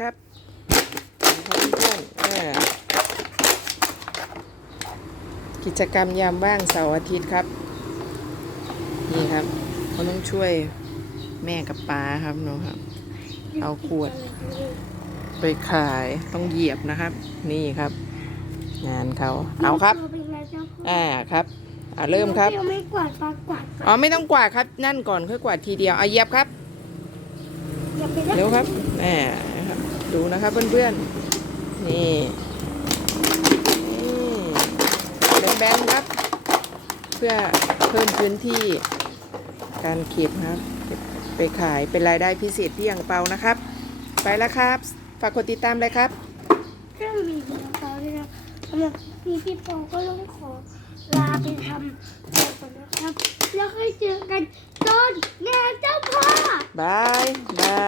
ครับครับเพื่อนๆเออกิจกรรมยามว่างเสาร์อาทิตย์ครับ นี่ครับเขาต้องช่วยแม่กับป้าครับหนูครับ เอาขวด ไปขายต้องเหยียบนะครับ นี่ครับ งานเขาเอาครับเป็นไงเจ้าพ่ออ่าครับอ่าเริ่มครับเดี๋ยวไม่กวาดปากกวาดก่อนอ๋อไม่ต้องกวาดครับ นั่นก่อนค่อยกวาดทีเดียวเอาเหยียบครับอย่าไปได้เร็วครับแห มนะครับดูนะครับเพื่อนๆ นี่นี่แบนๆครับ เพื่อเพิ่มพื้นที่การเก็บครับ ไปขายเป็นรายได้พิเศษที่อย่างเปานะครับ ไปแล้วครับ ฝากกดติดตามเลยครับเครื่องมีเดียวเขาด้วยนะสำหรับพี่พี่ปอก็ต้องขอลาไปทำต่อก่อนนะครับ แล้วค่อยเจอกันตอนงานเจ้าพ่อบายบาย